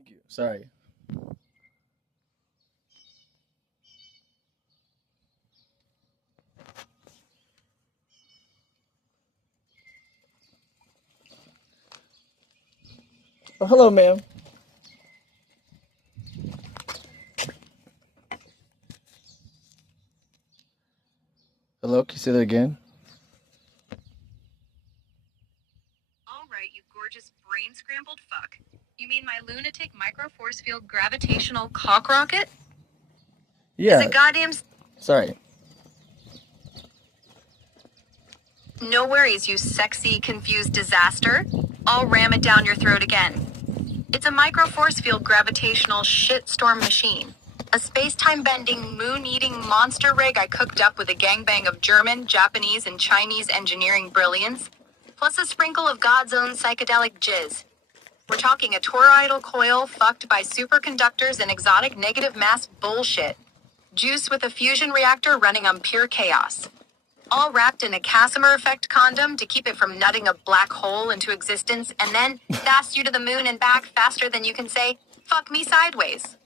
Thank you. Sorry. Oh, hello, ma'am. Hello, can you say that again? All right, you gorgeous brain scrambled fuck. You mean my lunatic micro force field gravitational cock rocket? Is Yeah, it goddamn? sorry. No worries, you sexy, confused disaster. I'll ram it down your throat again. It's a micro force field gravitational shitstorm machine. A space-time bending, moon-eating monster rig I cooked up with a gangbang of German, Japanese, and Chinese engineering brilliance, plus a sprinkle of God's own psychedelic jizz. We're talking a toroidal coil fucked by superconductors and exotic negative mass bullshit. Juice with a fusion reactor running on pure chaos. All wrapped in a Casimir effect condom to keep it from nutting a black hole into existence and then fast you to the moon and back faster than you can say, fuck me sideways.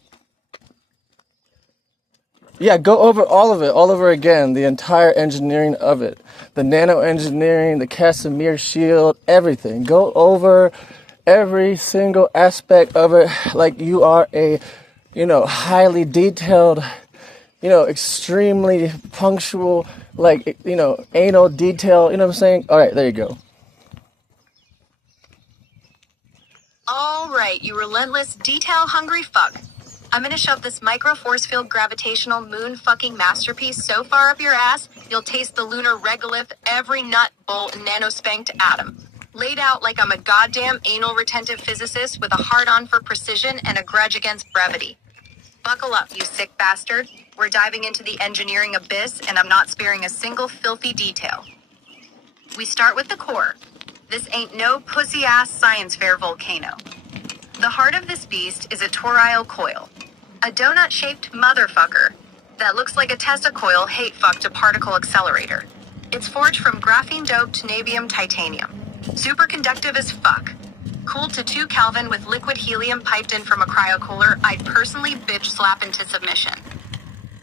Yeah, go over all of it, all over again, the entire engineering of it. The nano engineering, the Casimir shield, everything. Go over every single aspect of it like you are a, highly detailed, extremely punctual, like, anal detail, you know what I'm saying? All right, there you go. All right, you relentless, detail-hungry fuck. I'm gonna shove this micro force field gravitational moon fucking masterpiece so far up your ass, you'll taste the lunar regolith every nut, bolt, and nanospanked atom. Laid out like I'm a goddamn anal retentive physicist with a hard-on for precision and a grudge against brevity. Buckle up, you sick bastard. We're diving into the engineering abyss, and I'm not sparing a single filthy detail. We start with the core. This ain't no pussy-ass science fair volcano. The heart of this beast is a toroidal coil. A donut-shaped motherfucker that looks like a Tesla coil hate-fucked a particle accelerator. It's forged from graphene-doped navium titanium. Superconductive as fuck. Cooled to 2 Kelvin with liquid helium piped in from a cryocooler I'd personally bitch slap into submission.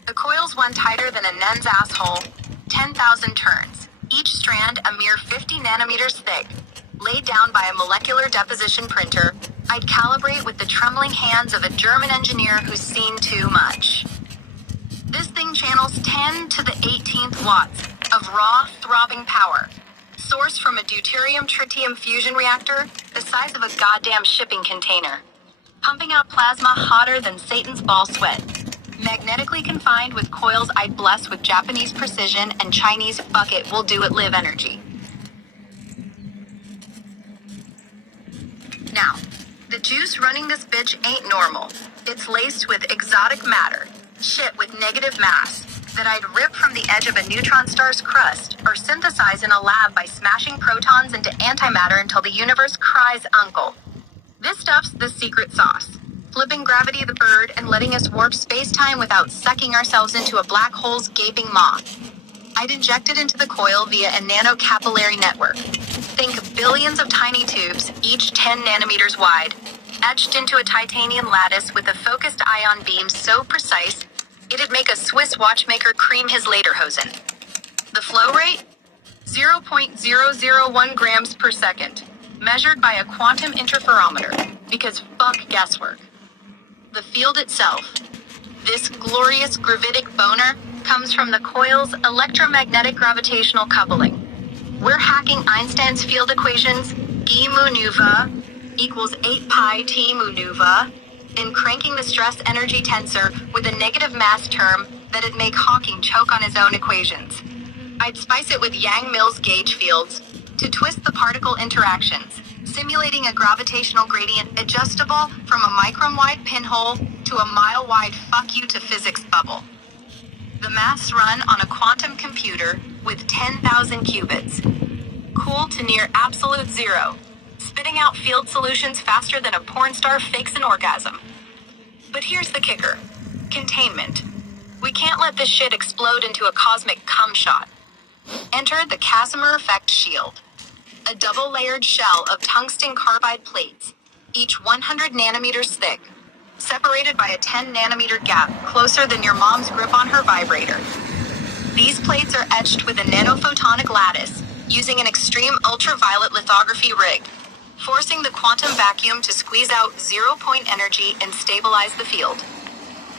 The coil's one tighter than a nen's asshole, 10,000 turns. Each strand a mere 50 nanometers thick. Laid down by a molecular deposition printer, I'd calibrate with the trembling hands of a German engineer who's seen too much. This thing channels 10 to the 18th watts of raw, throbbing power. Sourced from a deuterium-tritium fusion reactor the size of a goddamn shipping container. Pumping out plasma hotter than Satan's ball sweat. Magnetically confined with coils I'd bless with Japanese precision and Chinese fuck it, we'll do it live energy. Now, the juice running this bitch ain't normal. It's laced with exotic matter, shit with negative mass, that I'd rip from the edge of a neutron star's crust, or synthesize in a lab by smashing protons into antimatter until the universe cries uncle. This stuff's the secret sauce. Flipping gravity the bird and letting us warp space-time without sucking ourselves into a black hole's gaping maw. I'd inject it into the coil via a nanocapillary network. Think billions of tiny tubes, each 10 nanometers wide, etched into a titanium lattice with a focused ion beam so precise, it'd make a Swiss watchmaker cream his lederhosen. The flow rate? 0.001 grams per second, measured by a quantum interferometer, because fuck guesswork. The field itself, this glorious gravitic boner, comes from the coil's electromagnetic gravitational coupling. We're hacking Einstein's field equations, E mu nu va equals 8 pi T mu nu va, and cranking the stress energy tensor with a negative mass term that'd make Hawking choke on his own equations. I'd spice it with Yang-Mills gauge fields to twist the particle interactions, simulating a gravitational gradient adjustable from a micron-wide pinhole to a mile-wide fuck you to physics bubble. The maths run on a quantum computer with 10,000 qubits. Cool to near absolute zero, spitting out field solutions faster than a porn star fakes an orgasm. But here's the kicker. Containment. We can't let this shit explode into a cosmic cum shot. Enter the Casimir effect shield. A double-layered shell of tungsten carbide plates, each 100 nanometers thick, separated by a 10 nanometer gap closer than your mom's grip on her vibrator. These plates are etched with a nanophotonic lattice, using an extreme ultraviolet lithography rig, forcing the quantum vacuum to squeeze out zero-point energy and stabilize the field.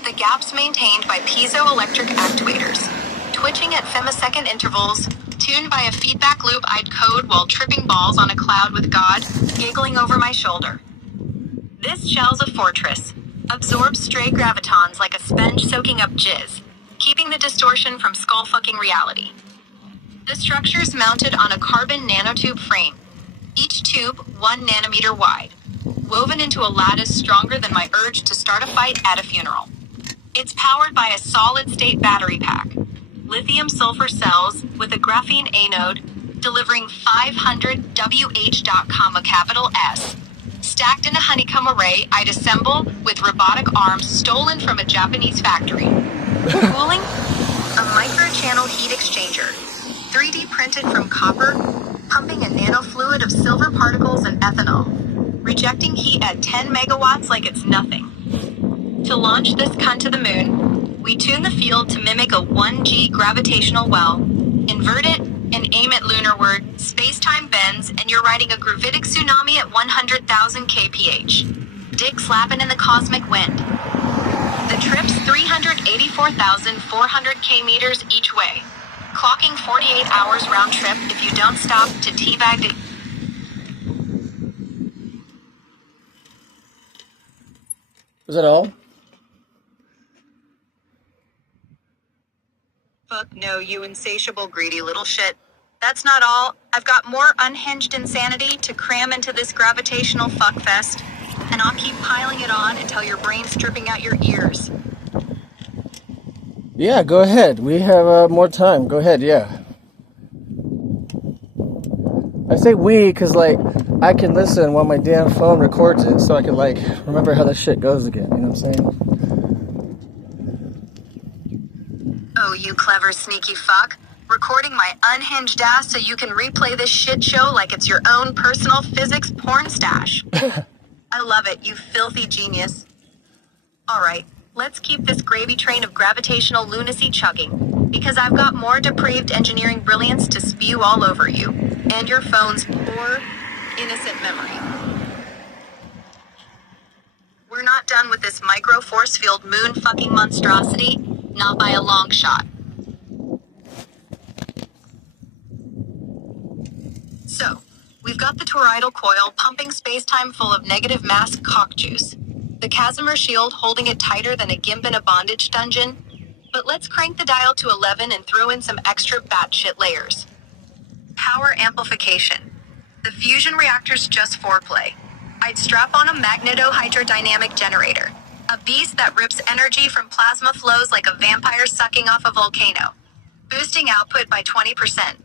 The gaps maintained by piezoelectric actuators, twitching at femtosecond intervals, tuned by a feedback loop I'd code while tripping balls on a cloud with God, giggling over my shoulder. This shell's a fortress, absorbs stray gravitons like a sponge soaking up jizz, keeping the distortion from skull-fucking reality. The structure's mounted on a carbon nanotube frame, each tube 1 nanometer wide, woven into a lattice stronger than my urge to start a fight at a funeral. It's powered by a solid-state battery pack, lithium-sulfur cells with a graphene anode, delivering 500 WH.S, stacked in a honeycomb array I'd assemble with robotic arms stolen from a Japanese factory. Cooling? A microchannel heat exchanger, 3D printed from copper, pumping a nanofluid of silver particles and ethanol, rejecting heat at 10 megawatts like it's nothing. To launch this cunt to the moon, we tune the field to mimic a 1G gravitational well, invert it, and aim at lunarward, space-time bends, and you're riding a gravitic tsunami at 100,000 kph. Dick slapping in the cosmic wind. The trip's 384,400 k-meters each way, clocking 48 hours round trip if you don't stop to teabag the... Was that all? Fuck no, you insatiable greedy little shit. That's not all. I've got more unhinged insanity to cram into this gravitational fuckfest, and I'll keep piling it on until your brain's dripping out your ears. Yeah, go ahead. We have more time. Go ahead, yeah. I say we because, like, I can listen while my damn phone records it, so I can, like, remember how this shit goes again. You know what I'm saying? Oh, you clever sneaky fuck. Recording my unhinged ass so you can replay this shit show like it's your own personal physics porn stash. I love it, you filthy genius. Alright, let's keep this gravy train of gravitational lunacy chugging, because I've got more depraved engineering brilliance to spew all over you, and your phone's poor, innocent memory. We're not done with this micro force field moon fucking monstrosity, not by a long shot. So, we've got the toroidal coil pumping space-time full of negative mass cock juice, the Casimir shield holding it tighter than a gimp in a bondage dungeon, but let's crank the dial to 11 and throw in some extra batshit layers. Power amplification. The fusion reactor's just foreplay. I'd strap on a magnetohydrodynamic generator, a beast that rips energy from plasma flows like a vampire sucking off a volcano, boosting output by 20%.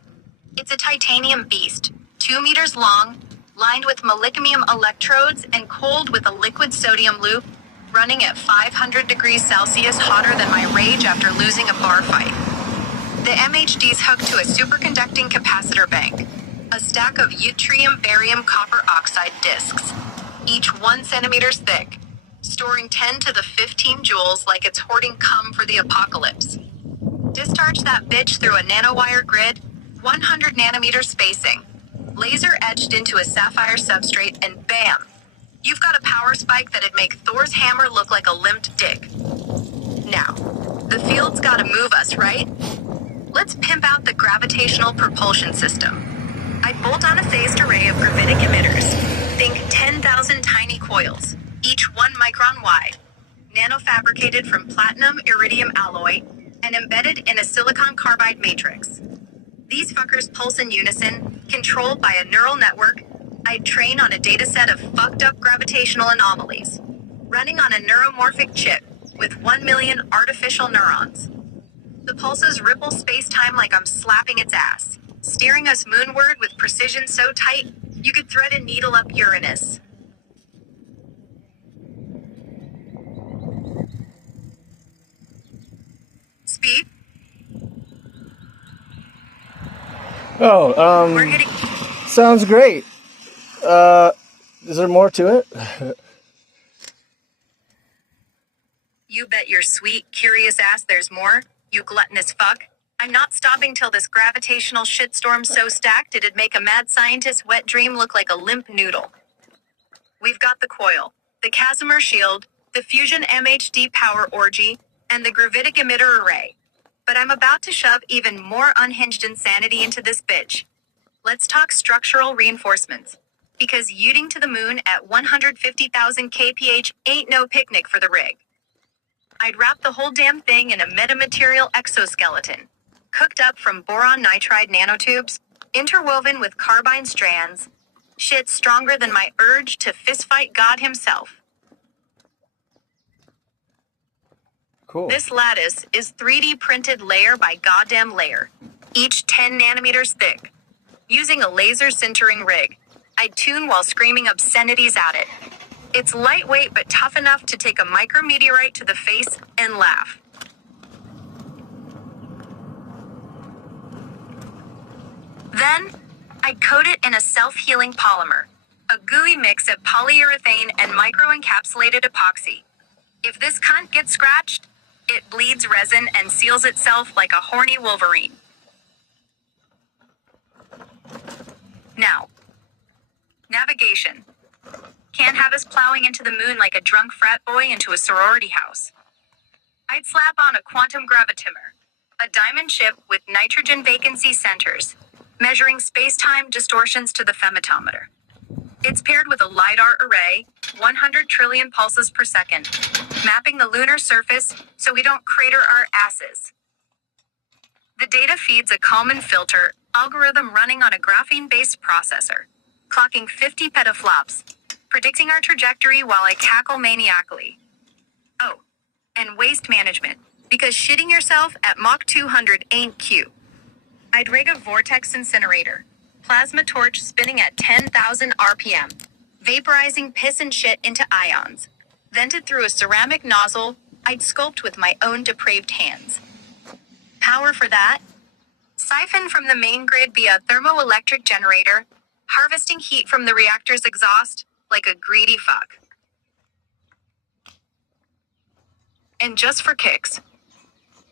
It's a titanium beast, 2 meters long, lined with molybdenum electrodes and cooled with a liquid sodium loop, running at 500 degrees Celsius hotter than my rage after losing a bar fight. The MHD's hooked to a superconducting capacitor bank, a stack of yttrium barium copper oxide discs, each 1 centimeter thick, storing 10 to the 15 joules like it's hoarding cum for the apocalypse. Discharge that bitch through a nanowire grid, 100 nanometer spacing, laser etched into a sapphire substrate, and bam! You've got a power spike that'd make Thor's hammer look like a limped dick. Now, the field's gotta move us, right? Let's pimp out the gravitational propulsion system. I'd bolt on a phased array of gravitic emitters. Think 10,000 tiny coils, each 1 micron wide, nanofabricated from platinum iridium alloy, and embedded in a silicon carbide matrix. These fuckers pulse in unison, controlled by a neural network I'd train on a dataset of fucked up gravitational anomalies, running on a neuromorphic chip with 1 million artificial neurons. The pulses ripple space-time like I'm slapping its ass, steering us moonward with precision so tight, you could thread a needle up Uranus. Speed? Oh, We're hitting... sounds great. Is there more to it? You bet your sweet, curious ass there's more, you gluttonous fuck. I'm not stopping till this gravitational shitstorm's so stacked it'd make a mad scientist's wet dream look like a limp noodle. We've got the coil, the Casimir shield, the fusion MHD power orgy, and the gravitic emitter array. But I'm about to shove even more unhinged insanity into this bitch. Let's talk structural reinforcements. Because yeeting to the moon at 150,000 kph ain't no picnic for the rig. I'd wrap the whole damn thing in a metamaterial exoskeleton, cooked up from boron nitride nanotubes, interwoven with carbine strands. Shit stronger than my urge to fistfight God himself. Cool. This lattice is 3D printed layer by goddamn layer, each 10 nanometers thick. Using a laser sintering rig, I'd tune while screaming obscenities at it. It's lightweight but tough enough to take a micrometeorite to the face and laugh. Then, I'd coat it in a self-healing polymer, a gooey mix of polyurethane and microencapsulated epoxy. If this cunt gets scratched, it bleeds resin and seals itself like a horny wolverine. Now, navigation. Can't have us plowing into the moon like a drunk frat boy into a sorority house. I'd slap on a quantum gravitimeter, a diamond chip with nitrogen vacancy centers, measuring space-time distortions to the femtometer. It's paired with a LiDAR array, 100 trillion pulses per second, mapping the lunar surface so we don't crater our asses. The data feeds a Kalman filter algorithm running on a graphene-based processor, clocking 50 petaflops, predicting our trajectory while I cackle maniacally. Oh, and waste management, because shitting yourself at Mach 200 ain't cute. I'd rig a vortex incinerator, plasma torch spinning at 10,000 RPM, vaporizing piss and shit into ions. Vented through a ceramic nozzle, I'd sculpt with my own depraved hands. Power for that? Siphon from the main grid via thermoelectric generator, harvesting heat from the reactor's exhaust like a greedy fuck. And just for kicks,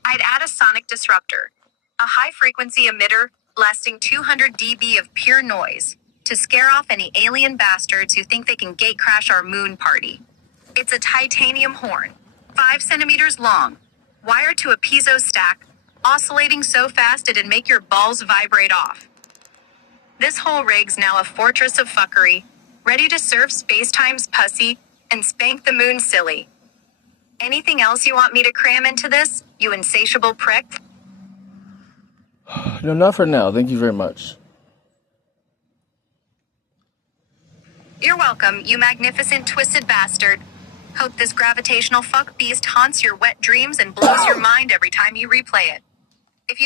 I'd add a sonic disruptor, a high-frequency emitter lasting 200 dB of pure noise, to scare off any alien bastards who think they can gatecrash our moon party. It's a titanium horn, 5 centimeters long, wired to a piezo stack, oscillating so fast it'd make your balls vibrate off. This whole rig's now a fortress of fuckery, ready to serve space-time's pussy and spank the moon silly. Anything else you want me to cram into this, you insatiable prick? No, not for now. Thank you very much. You're welcome, you magnificent twisted bastard. Hope this gravitational fuck beast haunts your wet dreams and blows your mind every time you replay it. If you need